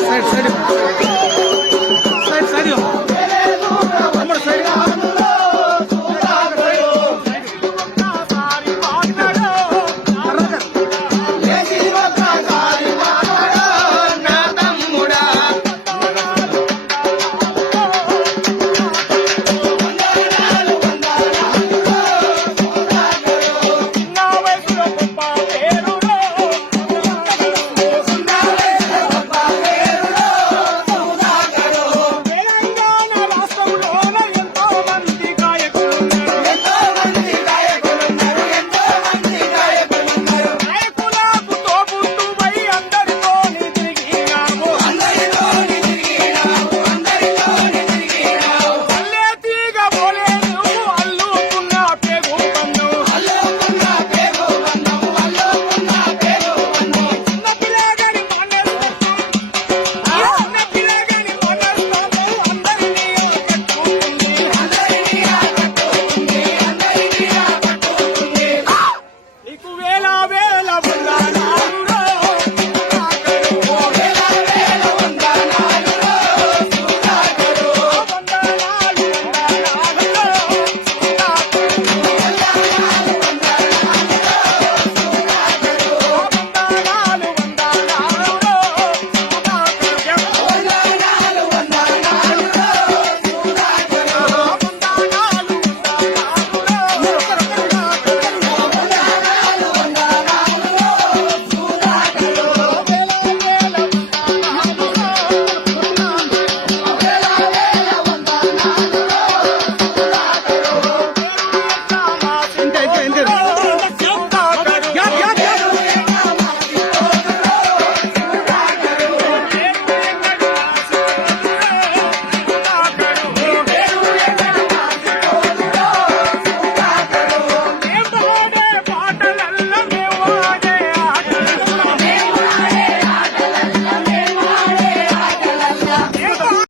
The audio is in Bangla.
Side side la vela, fulano.